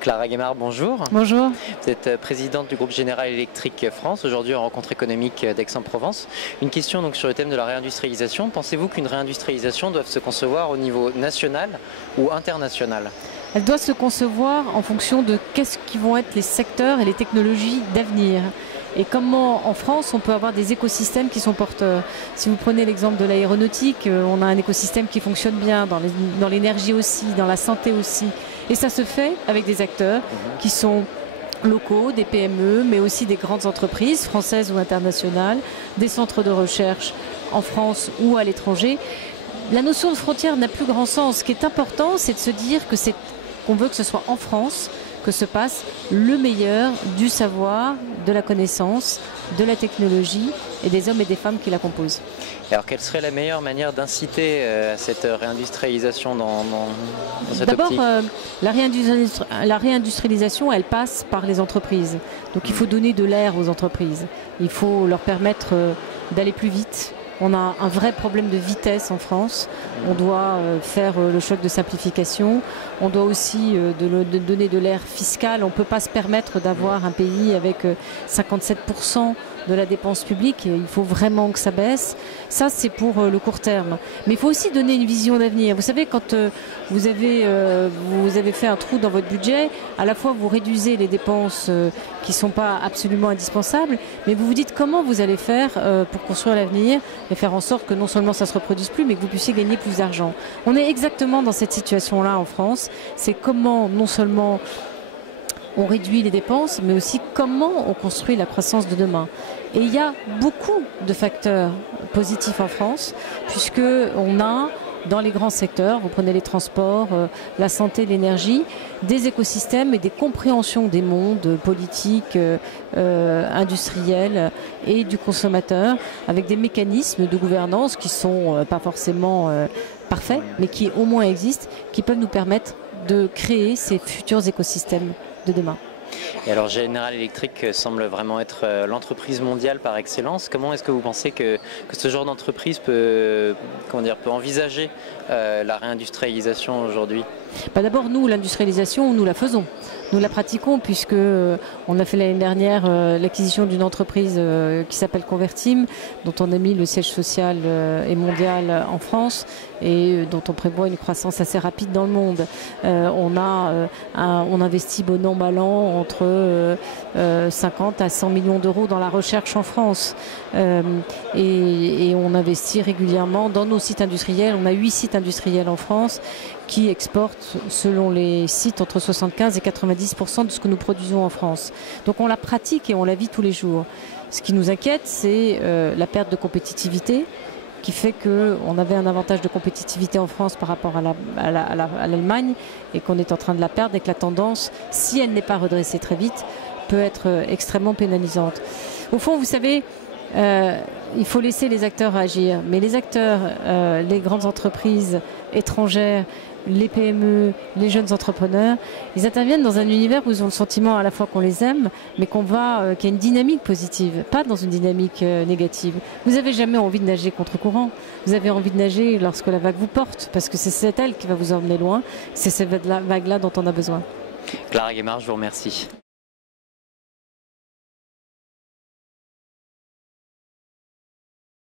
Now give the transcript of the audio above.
Clara Guémard, bonjour. Bonjour. Vous êtes présidente du groupe General Electric France, aujourd'hui en rencontre économique d'Aix-en-Provence. Une question donc sur le thème de la réindustrialisation. Pensez-vous qu'une réindustrialisation doive se concevoir au niveau national ou international? Elle doit se concevoir en fonction de qu'est-ce qui vont être les secteurs et les technologies d'avenir. Et comment en France on peut avoir des écosystèmes qui sont porteurs. Si vous prenez l'exemple de l'aéronautique, on a un écosystème qui fonctionne bien, dans l'énergie aussi, dans la santé aussi. Et ça se fait avec des acteurs qui sont locaux, des PME, mais aussi des grandes entreprises françaises ou internationales, des centres de recherche en France ou à l'étranger. La notion de frontière n'a plus grand sens. Ce qui est important, c'est de se dire qu'on veut que ce soit en France que se passe le meilleur du savoir, de la connaissance, de la technologie et des hommes et des femmes qui la composent. Alors quelle serait la meilleure manière d'inciter à cette réindustrialisation dans cette optique? D'abord, la réindustrialisation, elle passe par les entreprises. Donc il faut donner de l'air aux entreprises. Il faut leur permettre d'aller plus vite. On a un vrai problème de vitesse en France. On doit faire le choc de simplification. On doit aussi donner de l'air fiscal. On ne peut pas se permettre d'avoir un pays avec 57% de la dépense publique. Il faut vraiment que ça baisse. Ça, c'est pour le court terme. Mais il faut aussi donner une vision d'avenir. Vous savez, quand vous avez fait un trou dans votre budget, à la fois vous réduisez les dépenses qui ne sont pas absolument indispensables, mais vous vous dites comment vous allez faire pour construire l'avenir et faire en sorte que non seulement ça ne se reproduise plus, mais que vous puissiez gagner plus d'argent. On est exactement dans cette situation-là en France. C'est comment non seulement on réduit les dépenses, mais aussi comment on construit la croissance de demain. Et il y a beaucoup de facteurs positifs en France, puisqu'on a dans les grands secteurs, vous prenez les transports, la santé, l'énergie, des écosystèmes et des compréhensions des mondes politiques, industriels et du consommateur, avec des mécanismes de gouvernance qui ne sont pas forcément parfaits, mais qui au moins existent, qui peuvent nous permettre de créer ces futurs écosystèmes de demain. Et alors General Electric semble vraiment être l'entreprise mondiale par excellence. Comment est-ce que vous pensez que ce genre d'entreprise peut envisager la réindustrialisation aujourd'hui? D'abord, nous, l'industrialisation, nous la faisons. Nous la pratiquons puisque on a fait l'année dernière l'acquisition d'une entreprise qui s'appelle Convertim, dont on a mis le siège social et mondial en France et dont on prévoit une croissance assez rapide dans le monde. On investit bon an mal an entre 50 à 100 millions d'euros dans la recherche en France. Et on investit régulièrement dans nos sites industriels. On a 8 sites industriels en France qui exportent, selon les sites, entre 75 et 90% de ce que nous produisons en France. Donc on la pratique et on la vit tous les jours. Ce qui nous inquiète, c'est la perte de compétitivité, qui fait qu'on avait un avantage de compétitivité en France par rapport à l'Allemagne et qu'on est en train de la perdre et que la tendance, si elle n'est pas redressée très vite, peut être extrêmement pénalisante. Au fond, vous savez, il faut laisser les acteurs agir, mais les acteurs, les grandes entreprises étrangères, les PME, les jeunes entrepreneurs, ils interviennent dans un univers où ils ont le sentiment à la fois qu'on les aime, mais qu'il y a une dynamique positive, pas dans une dynamique négative. Vous n'avez jamais envie de nager contre courant. Vous avez envie de nager lorsque la vague vous porte, parce que c'est elle qui va vous emmener loin. C'est cette vague-là dont on a besoin. Clara Guémard, je vous remercie.